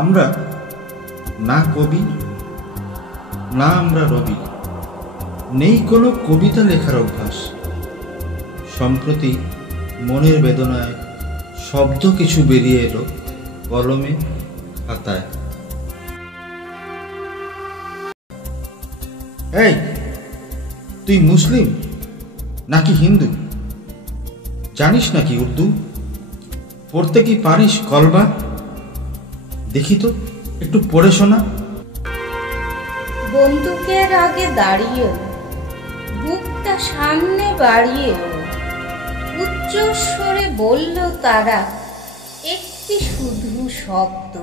আমরা না কবি, না আমরা রবি, নেই কোনো কবিতা লেখার অভ্যাস। সম্প্রতি মনের বেদনায় শব্দ কিছু বেরিয়ে এলো কলমে, খাতায়। এই, তুই মুসলিম নাকি হিন্দু? জানিস নাকি উর্দু? পড়তে কি পারিস কলবা? দেখি তো, একটু পড়ে শোনা। বন্দুকের আগে দাঁড়িয়ে, বুকটা সামনে বাড়িয়ে উচ্চ স্বরে বলল তারা একটি শুধু শব্দ,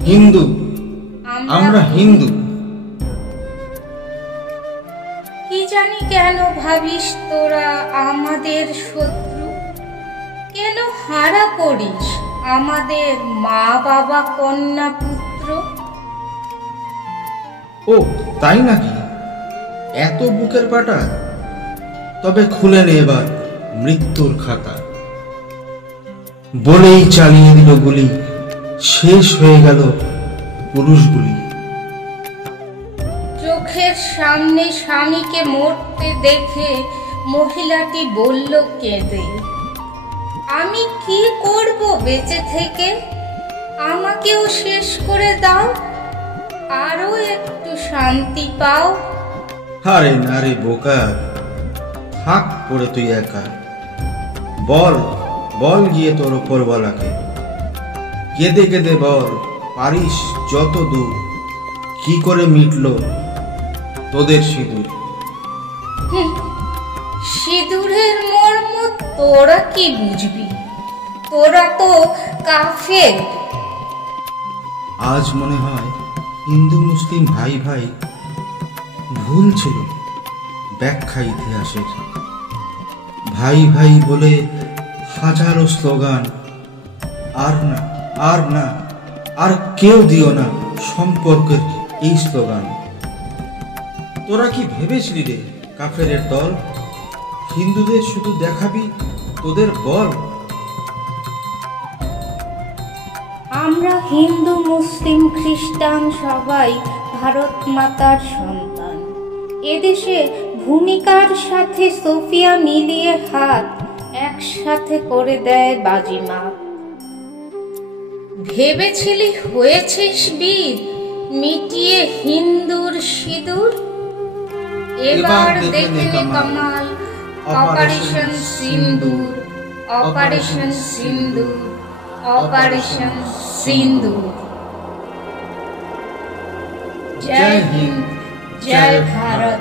হিন্দু, আমরা হিন্দু। কি জানি কেন ভাবিস তোরা আমাদের শত্রু? কেন হারা করিস আমাদের মা বাবা কন্যা পুত্র? ও তাই নাকি? এত বুকের পাটা? তবে খুলে নে এবার মৃত্যুর খাতা। বলেই চালিয়ে দিল গুলি, শেষ হয়ে গেল পুরুষগুলি। চোখের সামনে স্বামীকে মরতে দেখে মহিলাটি বলল কেঁদে, আমি কি করব বেঁচে থেকে? আমাকেও শেষ করে দাও, আরো একটু শান্তি পাও। আরে না রে বোকা, থাক পড়ে তুই একা। বল বল গিয়ে তোর ওপরওয়ালাকে, কেঁদে কেঁদে বল পারিস যত দূর, কি করে মিটল তোদের সিঁদুর। সিঁদুরের মর্ম তোরা কি বুঝবি? তোরা তো কাফের। আজ মনে হয় হিন্দু মুসলিম ভাই ভাই ভুল ছিল ব্যাখ্যা ইতিহাসের। ভাই ভাই বলে হাজারো স্লোগান, আর না আর না আর কেউ দিও না সম্পর্কের এই স্লোগান। তোরা কি ভেবেছিলি রে কাফেরের দল? হিন্দুদের শুধু দেখাবি তোদের বল। আমরা হিন্দু মুসলিম খ্রিস্টান সবাই ভারত মাতার সন্তান। এদেশে ভূমিকার সাথে সোফিয়া মিলিয়ে হাত একসাথে করে দেয় বাজিমাত। ভেবেছিলি হয়েছিস বীর, মিটিয়ে হিন্দুর সিঁদুর? এবার দেখে নে কামাল, অপারেশন সিন্দুর, অপারেশন সিন্দুর, অপারেশন সিন্দুর। জয় হিন্দ, জয় ভারত।